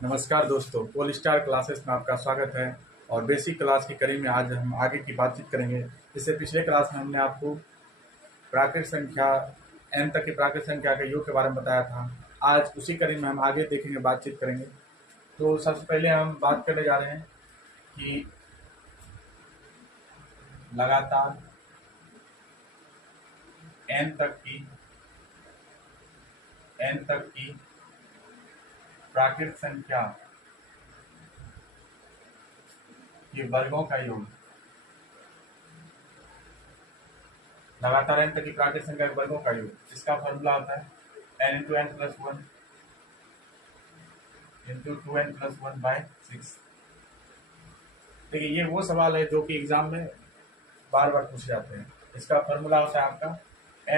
नमस्कार दोस्तों, pole star classes में आपका स्वागत है। और बेसिक क्लास की कड़ी में आज हम आगे की बातचीत करेंगे। इससे पिछले क्लास में हमने आपको प्राकृत संख्या n तक की प्राकृत संख्या के योग के बारे में बताया था। आज उसी कड़ी में हम आगे देखेंगे, बातचीत करेंगे। तो सबसे पहले हम बात करने जा रहे हैं कि लगातार n तक की प्राकृत संख्या के वर्गों का योग। लगातार n तक की प्राकृत संख्या के वर्गों का योग, इसका फॉर्मूला होता है n into N plus one into 2n plus 1/6। देखिए, ये वो सवाल है जो कि एग्जाम में बार बार पूछे जाते हैं। इसका फॉर्मूला होता है आपका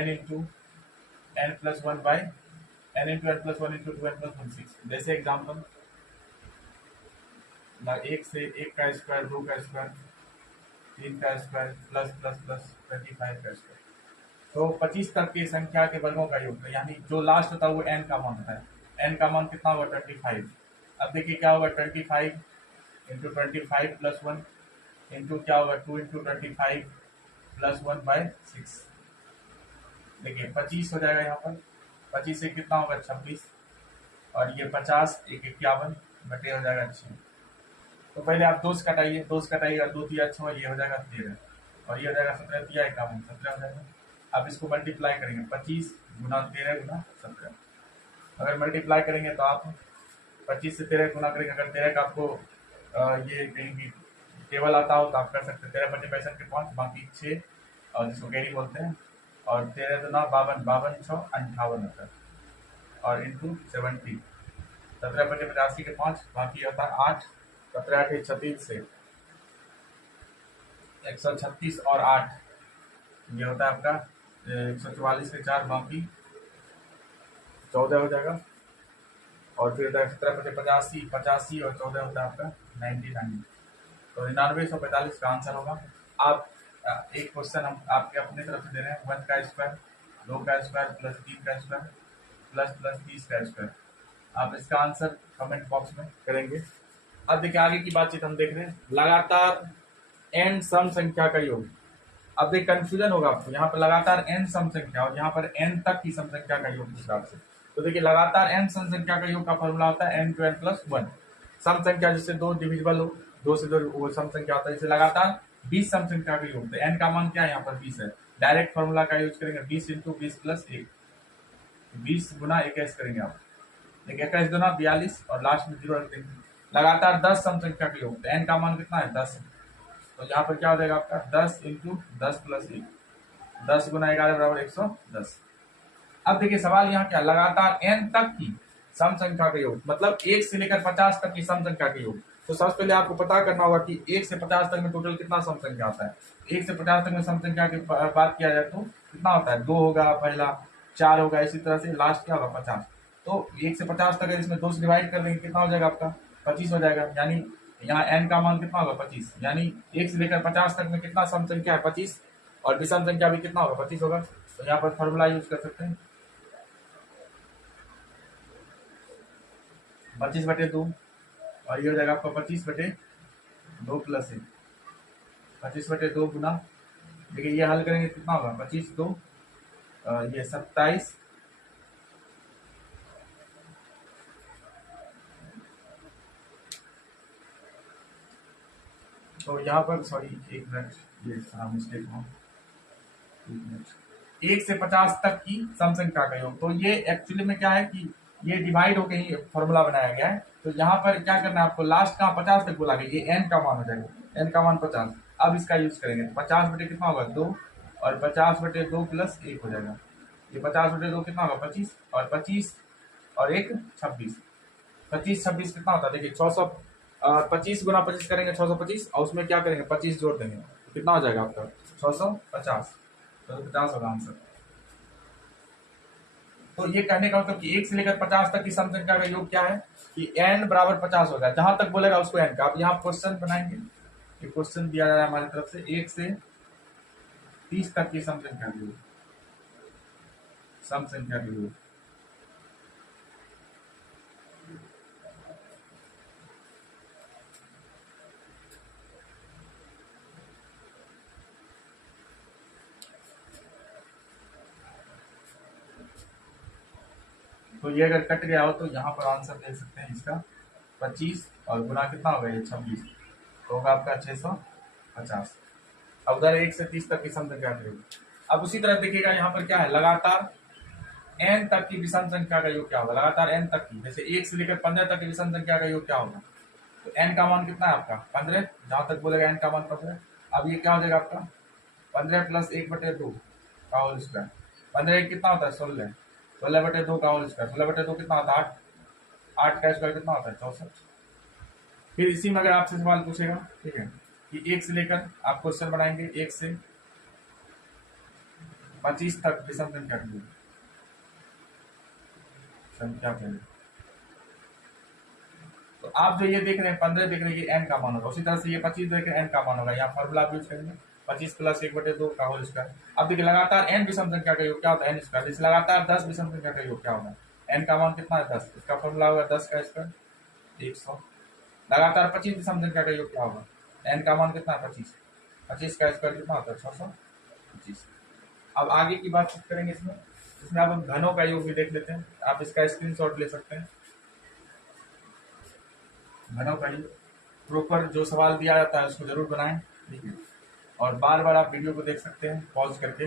n into N plus one by n into N plus one into 2n plus 1/6। जैसे एग्जाम्पल, एक से एक का स्क्वायर, दो का स्क्वायर, तीन का स्क्वायर, प्लस प्लस प्लस 25 का स्क्वायर। तो 25 तक की संख्या के वर्गों का योग, यानी जो लास्ट होता है वो n का मान होता है। n का मान कितना होगा? 25। अब देखिए क्या होगा, 25 इंटू 25 प्लस वन इंटू क्या होगा, 2 इंटू 25 प्लस 1/6। देखिए 25 हो जाएगा यहाँ पर। 25 से कितना होगा? 26। और ये 50 एक 51 बटे हो जाएगा 6। तो पहले आप दो से कटाइए, दो से कटाइएगा, 2 तिया 6, ये हो जाएगा 13। और ये हो जाएगा 17 तिया 51, 17 हो जाएगा। अब इसको मल्टीप्लाई करेंगे, 25 गुना 13 गुना 17। अगर मल्टीप्लाई करेंगे तो आप 25 से 13 गुना करेंगे। अगर 13 का आपको ये कहीं भी टेबल आता हो तो आप कर सकते हैं। 13 बटे 65 के 5, बाकी 6, और जिसको कैरी बोलते हैं। और 13 दुना 52, 52 6 58 होता है। और इंटू 70, 17 बटे 85 के 5, बाकी होता है 8, 17 8 36 से 136 और 8, ये होता है आपका 144 के 4, बाकी 14 हो जाएगा। और फिर 17 बटे 85, 85 और 14 होता है आपका 99। तो 9945 का आंसर होगा। आप एक क्वेश्चन हम आपके अपने तरफ से दे रहे हैं, 1 का स्क्वायर, 2 का स्क्वायर प्लस 3 का स्क्वायर प्लस प्लस 30 का स्क्वायर। आप इसका आंसर कमेंट बॉक्स में करेंगे। अब देखिए आगे की बातचीत हम देख रहे हैं, लगातार n सम संख्या का योग। अब देखिए कंफ्यूजन होगा आपको, यहाँ पर लगातार n सम संख्या और यहाँ पर n तक की सम संख्या का योग पूछ रहा है आपसे। तो देखिए लगातार n सम संख्या का योग का फॉर्मूला होता है n टू n प्लस 1। सम संख्या जिससे दो डिविजिबल हो, दो से दो वो सम संख्या होता है। जैसे लगातार 20 सम संख्या का योग, तो n का मान क्या है? यहाँ पर 20 है। डायरेक्ट फॉर्मूला का यूज करेंगे, 20 इंटू 20 प्लस 1, 20 गुना 21 करेंगे आप। 21 गुना 42 और लास्ट में 0 रख देंगे। लगातार 10 सम संख्या का योग, तो n का मान कितना है? 10। तो यहाँ पर क्या हो जाएगा आपका 10 इंटू 10 प्लस 1, 10 गुना 11 बराबर 110। अब देखिए सवाल यहाँ क्या, लगातार n तक की सम संख्या का योग, मतलब 1 से लेकर 50 तक की सम संख्या का योग। तो सबसे पहले आपको पता करना होगा कि 1 से 50 तक में टोटल कितना सम संख्या आता है। 1 से 50 तक में सम संख्या की बात किया जाए तो कितना होता है? 2 होगा पहला, 4 होगा, इसी तरह से लास्ट क्या होगा? 50। तो 1 से 50 तक इसमें 2 से डिवाइड कर देंगे, कितना हो जाएगा आपका? 25 हो जाएगा। यानी यहाँ n का मान कितना होगा? 25। यानी 1 से लेकर 50 तक में कितना सम संख्या है? 25। और विषम संख्या भी कितना होगा? 25 होगा। तो यहाँ पर फॉर्मूला यूज कर सकते हैं, 25 बटे 2, और ये हो जाएगा आपका 25 बटे 2 प्लस 1, 25 बटे 2 गुना, देखिए ये हल करेंगे कितना होगा? 25 2 ये 27, तो यहाँ पर सॉरी एक मिनट, ये मिस्टेक हुआ। एक मिनट, 1 से 50 तक की सम संख्या का योग। तो ये एक्चुअली में क्या है कि ये डिवाइड होकर ही फॉर्मूला बनाया गया है। तो यहाँ पर क्या करना है आपको, लास्ट का 50 तक बोला गया, ये n का मान हो जाएगा, n का मान 50। अब इसका यूज करेंगे, तो 50 बटे कितना होगा? 2, और 50 बटे 2 प्लस 1 हो जाएगा। ये 50 बटे 2 कितना होगा? 25, और 25 और 1 26, 25 26 कितना होता है? देखिए 600, 25 गुना 25 करेंगे 625, और उसमें क्या करेंगे? 25 जोड़ देंगे, तो कितना हो जाएगा आपका? 650। तो 50 होगा आंसर। तो ये कहने का मतलब कि 1 से लेकर 50 तक की सम संख्या का योग क्या है कि n बराबर 50 होगा। जहां तक बोलेगा उसको n का। आप यहाँ क्वेश्चन बनाएंगे, ये क्वेश्चन दिया जा रहा है हमारी तरफ से, 1 से 30 तक की सम संख्या का योग, सम संख्या का योग। तो ये अगर कट गया हो तो यहाँ पर आंसर देख सकते हैं इसका 25 और गुना कितना होगा ये 26, तो होगा आपका 650। अब उधर 1 से 30 तक की सम संख्या करेंगे। अब उसी तरह देखिएगा यहाँ पर क्या है, लगातार n तक की विषम संख्या का योग क्या होगा, लगातार n तक की, जैसे 1 से लेकर 15 तक की विषम संख्या का योग क्या होगा, तो n का मान कितना है आपका 15, जहां तक बोलेगा n का मान 15। अब ये क्या हो जाएगा आपका 15 प्लस 1/2 का होल स्क्वायर, 15 एक कितना होता है 16, 16/2 का होल स्क्वायर, 16/2 कितना होता है 8, 8 का स्क्वायर कितना होता है 64। फिर इसी में अगर आपसे सवाल पूछेगा, ठीक है, कि 1 से लेकर आप क्वेश्चन बनाएंगे 1 से 25 तक विषम संख्या के लिए संख्या के लिए, तो आप जो ये देख रहे हैं 15 देख रहे हैं ये n का मान होगा, उसी तरह से ये 25 देख रहे हैं n का मान होगा, यहाँ फॉर्मूला आप यूज करेंगे 25 प्लस 1/2 का होल स्क्वायर। अब देखिए लगातार n विषम संख्या का योग क्या होता है n स्क्वायर, जैसे लगातार 10 विषम संख्या का योग क्या होगा, n का मान कितना है 10, इसका फॉर्मूला होगा 10 का स्क्वायर 100। लगातार 25 विषम संख्या का योग क्या होगा, n का मान कितना है 25, 25 का स्क्वायर कितना होता है 625। अब आगे की बात करेंगे इसमें, इसमें अब हम घनों का योग भी देख लेते हैं, आप इसका स्क्रीनशॉट ले सकते हैं। घनों का योग प्रॉपर जो सवाल दिया जाता है उसको जरूर बनाएं, ठीक है, और बार बार आप वीडियो को देख सकते हैं पॉज करके।